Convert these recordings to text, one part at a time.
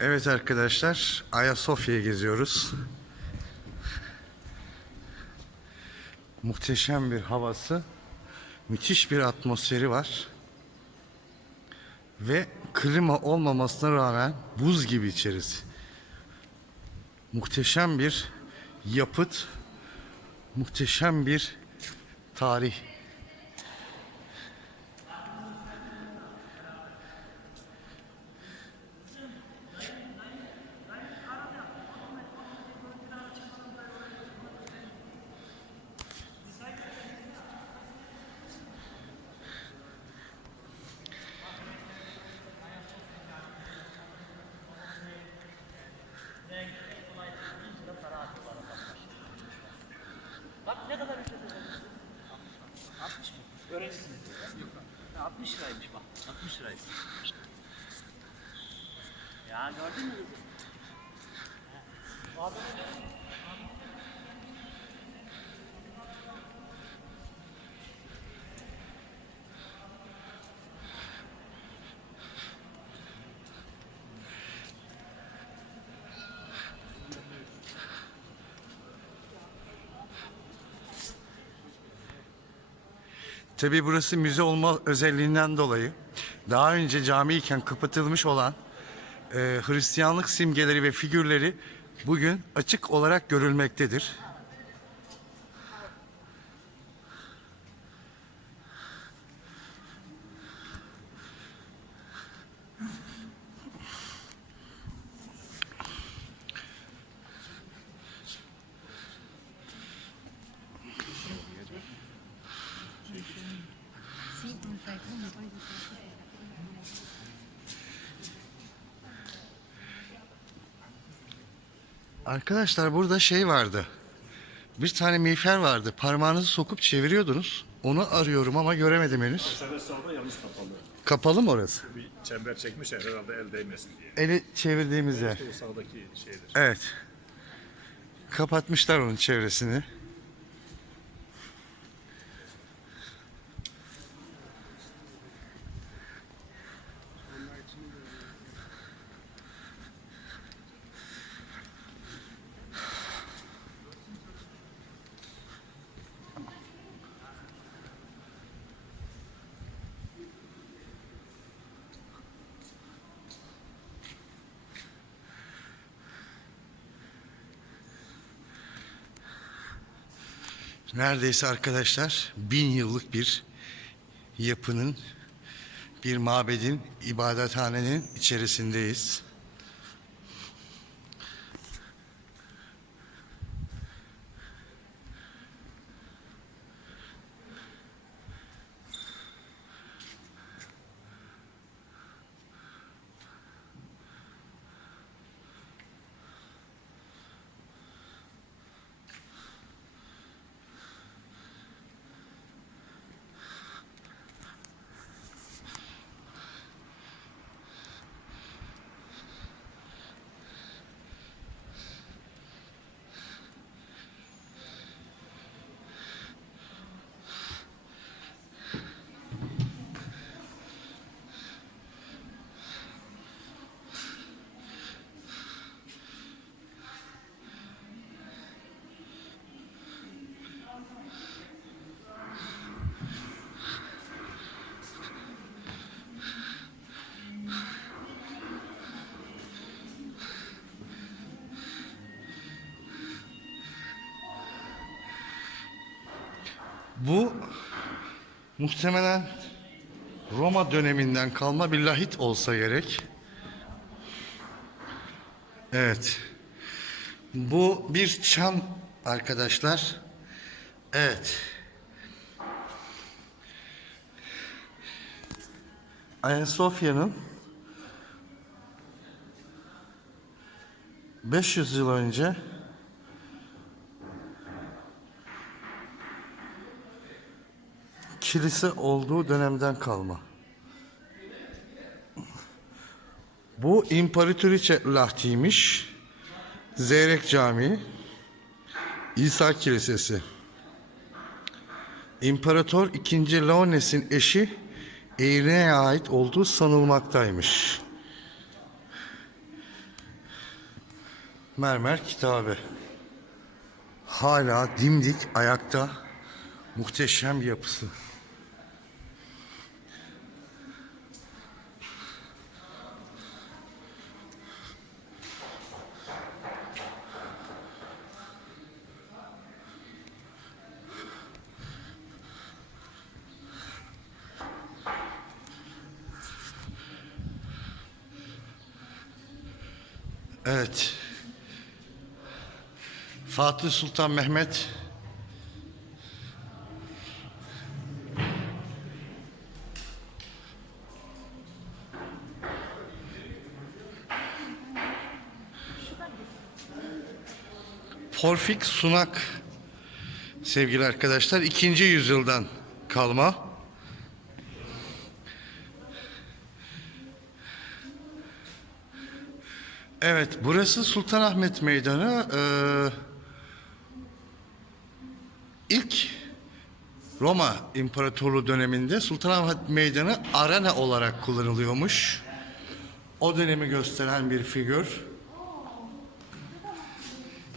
Evet arkadaşlar, Ayasofya'yı geziyoruz. Muhteşem bir havası, müthiş bir atmosferi var. Ve klima olmamasına rağmen buz gibi içerisi. Muhteşem bir yapıt, muhteşem bir tarih. Bak ne kadar ücret ödedin? 60 mı? Öğrencisin. Yok. 60 liraymış bak. 60 liraymış. Ya gördün mü kızım? Tabi burası müze olma özelliğinden dolayı daha önce camiyken kapatılmış olan e, Hristiyanlık simgeleri ve figürleri bugün açık olarak görülmektedir. Arkadaşlar burada şey vardı. Bir tane miğfer vardı. Parmağınızı sokup çeviriyordunuz. Onu arıyorum ama göremedim henüz. Serbest sağda yalnız kapalı. Kapalı mı orası? Bir çember çekmişler herhalde el değmesin diye. Eli çevirdiğimiz yer. İşte o sağdaki şeydir. Evet. Kapatmışlar onun çevresini. Neredeyse arkadaşlar bin yıllık bir yapının, bir mabedin, ibadethanenin içerisindeyiz. Bu muhtemelen Roma döneminden kalma bir lahit olsa gerek. Evet. Bu bir çam arkadaşlar. Evet. Ayasofya'nın 500 yıl önce kilise olduğu dönemden kalma. Bu İmparatoriçe Lahti'ymiş. Zeyrek Camii. İsa Kilisesi. İmparator II. Leones'in eşi Eğrine'ye ait olduğu sanılmaktaymış. mermer kitabı. Hala dimdik ayakta muhteşem yapısı. Evet. Fatih Sultan Mehmet Porfik Sunak sevgili arkadaşlar ikinci yüzyıldan kalma. Evet, burası Sultanahmet Meydanı. Ee, ilk Roma İmparatorluğu döneminde Sultanahmet Meydanı arena olarak kullanılıyormuş. O dönemi gösteren bir figür.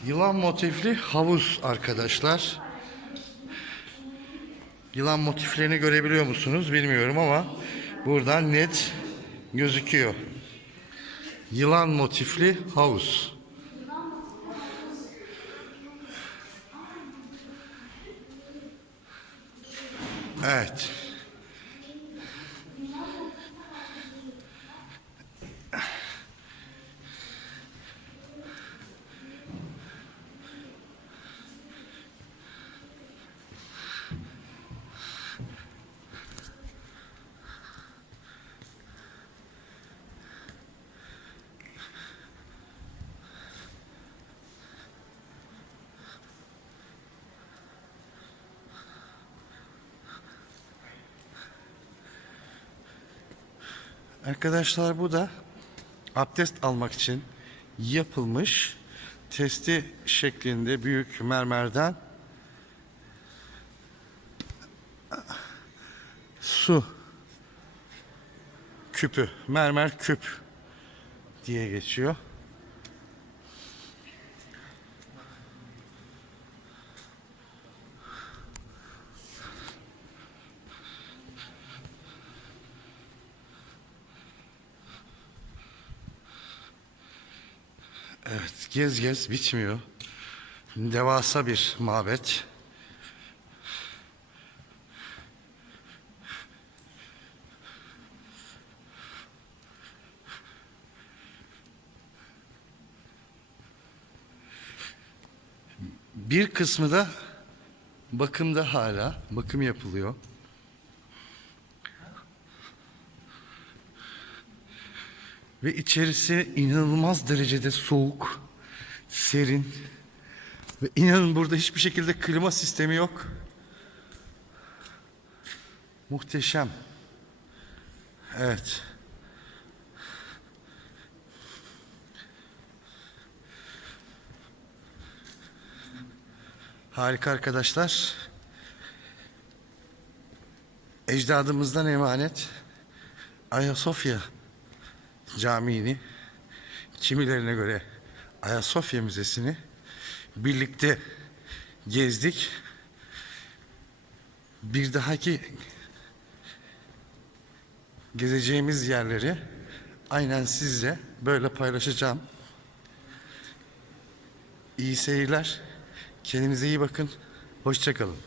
Yılan motifli havuz arkadaşlar. Yılan motiflerini görebiliyor musunuz bilmiyorum ama buradan net gözüküyor. Yılan motifli havuz. Evet. Arkadaşlar bu da abdest almak için yapılmış testi şeklinde büyük mermerden su küpü, mermer küp diye geçiyor. Evet, gez gez bitmiyor. Devasa bir mabet. Bir kısmı da bakımda hala, bakım yapılıyor. Ve içerisi inanılmaz derecede soğuk, serin. Ve inanın burada hiçbir şekilde klima sistemi yok. Muhteşem. Evet. Harika arkadaşlar. Ecdadımızdan emanet Ayasofya Camii'ni kimilerine göre Ayasofya Müzesi'ni birlikte gezdik. Bir dahaki gezeceğimiz yerleri aynen sizle böyle paylaşacağım. İyi seyirler. Kendinize iyi bakın. Hoşçakalın.